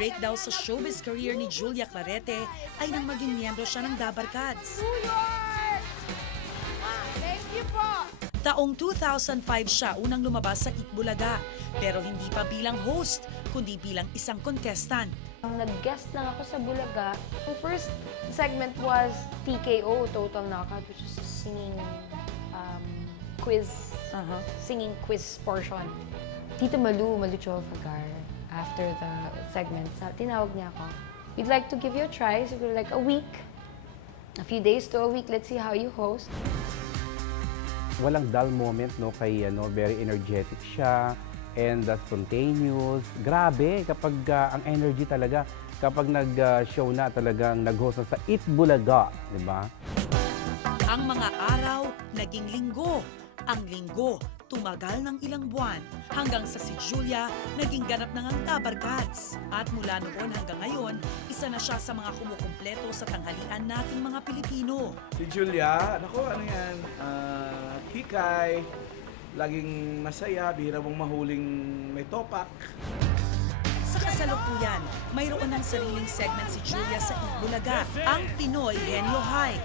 Nag-break daw sa showbiz career ni Julia Clarete ay nang maging miyembro siya ng Dabarkads. New York! Thank you po! Taong 2005 siya unang lumabas sa Itbulaga, pero hindi pa bilang host, kundi bilang isang contestant. Nag-guest lang ako sa Bulaga. The first segment was TKO, Total Knockout, which is a singing quiz, singing quiz portion. Tita Malu Chofagar, after the segment, tinawag niya ako. We'd like to give you a try, so we're like a week, a few days to a week, let's see how you host. Walang dull moment, no, kay very energetic siya and spontaneous. Grabe kapag ang energy talaga kapag nag-show na talagang nag-host na sa Itbulaga, di ba? Ang mga araw naging linggo. Ang linggo tumagal ng ilang buwan hanggang sa si Julia naging ganap ng ang Dabarkads. At mula noon hanggang ngayon, isa na siya sa mga kumukumpleto sa tanghalian nating mga Pilipino. Si Julia, naku, ano yan, hikay, laging masaya, bihira mong mahuling may topak. Sa kasalukuyan, mayroon ng sariling segment si Julia sa Itbulaga, ang Pinoy Henyo High.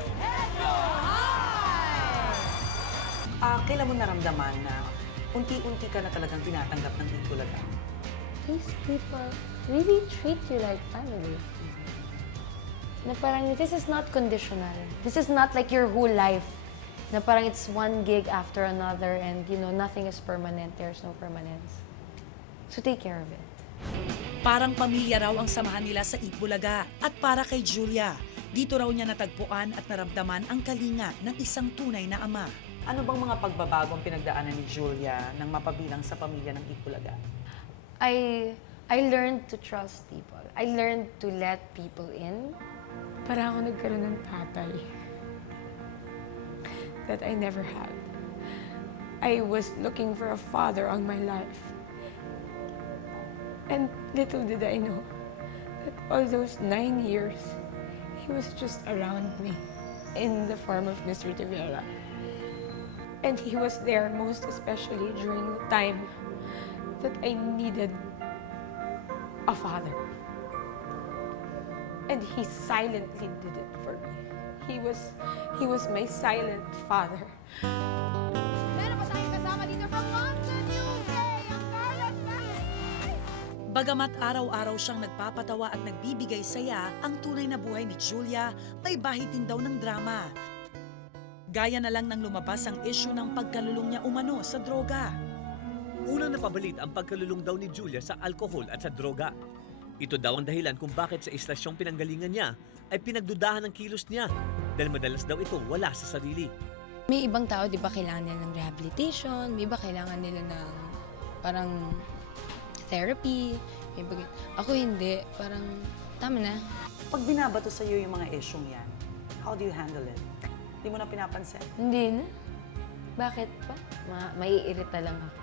Kailan mo naramdaman na unti-unti ka na talagang tinatanggap ng Itbulaga? These people really treat you like family. Na parang, this is not conditional. This is not like your whole life. Na parang it's one gig after another and, you know, nothing is permanent. There's no permanence. So take care of it. Parang pamilya raw ang samahan nila sa Itbulaga. At para kay Julia, dito raw niya natagpuan at naramdaman ang kalinga ng isang tunay na ama. Ano bang mga pagbabagong pinagdaanan ni Julia nang mapabilang sa pamilya ng Itbulaga? I learned to trust people. I learned to let people in. Parang ako nagkaroon ng tatay that I never had. I was looking for a father all my life. And little did I know that all those 9 years, he was just around me in the form of Mr. Rivera. And he was there most especially during the time that I needed a father. And he silently did it for me. He was my silent father. Meron pa tayong kasama dito from London, UK, ang Carlos Bahay! Bagamat araw-araw siyang nagpapatawa at nagbibigay saya, ang tunay na buhay ni Julia may bahid din daw ng drama. Gaya na lang nang lumabas ang issue ng pagkalulong niya umano sa droga. Unang napabalit ang pagkalulong daw ni Julia sa alkohol at sa droga. Ito daw ang dahilan kung bakit sa istasyong pinanggalingan niya ay pinagdudahan ng kilos niya dahil madalas daw ito wala sa sarili. May ibang tao, di ba, kailangan nila ng rehabilitation, may iba kailangan nila ng parang therapy. May iba, ako hindi, parang tama na. Pag binabato sa iyo yung mga isyong yan, how do you handle it? Hindi mo na pinapansin? Hindi na. Bakit pa? Maiirita lang ako.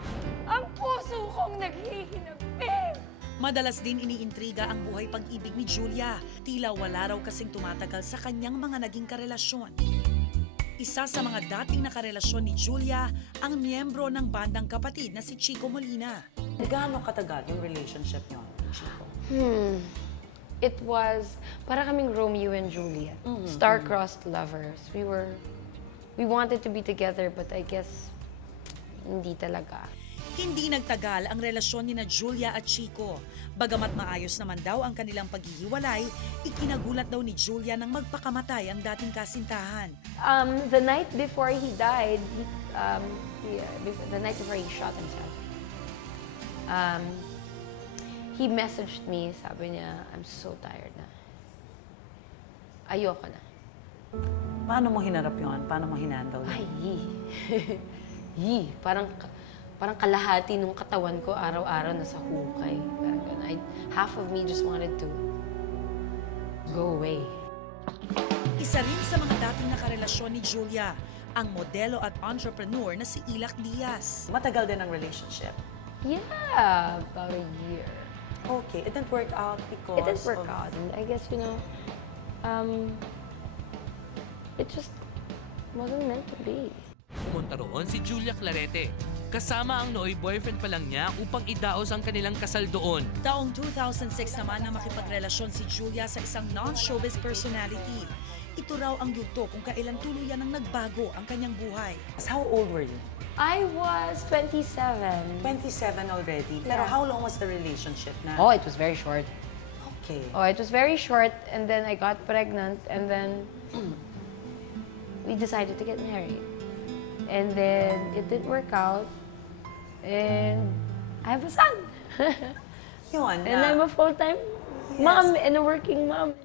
Ang puso kong naghihinabing! Madalas din iniintriga ang buhay pag-ibig ni Julia. Tila wala raw kasing tumatagal sa kanyang mga naging karelasyon. Isa sa mga dating nakarelasyon ni Julia, ang miyembro ng bandang kapatid na si Chico Molina. Gaano katagal yung relationship niyo, Chico? It was, para kaming Romeo and Juliet. Star-crossed lovers. We wanted to be together, but I guess, hindi talaga. Hindi nagtagal ang relasyon ni na Julia at Chico. Bagamat maayos naman daw ang kanilang paghihiwalay, ikinagulat daw ni Julia nang magpakamatay ang dating kasintahan. The night before he died, the night before he shot himself, he messaged me, sabi niya, I'm so tired na. Ayoko na. Paano mo hinarap yun? Paano mo hinandle? Ay, parang kalahati nung katawan ko araw-araw nasa hukay. Parang ganun. Half of me just wanted to go away. Isa rin sa mga dating nakarelasyon ni Julia, ang modelo at entrepreneur na si Ilak Diaz. Matagal din ang relationship. Yeah, about a year. Okay, it didn't work out because It didn't work out. And I guess, it just wasn't meant to be. Pumunta roon si Julia Clarete. kasama ang nooy boyfriend pa lang niya upang idaos ang kanilang kasal doon. Taong 2006 naman na makipagrelasyon si Julia sa isang non-showbiz personality. Ito raw ang yugto kung kailan tuluyan ang nagbago ang kanyang buhay. How old were you? I was 27. 27 already. Pero Yeah. how long was the relationship na? Oh, it was very short. Okay. Oh, it was very short, and then I got pregnant, and then we decided to get married. And then it didn't work out, and I have a son. Yun, And I'm a full-time mom and a working mom.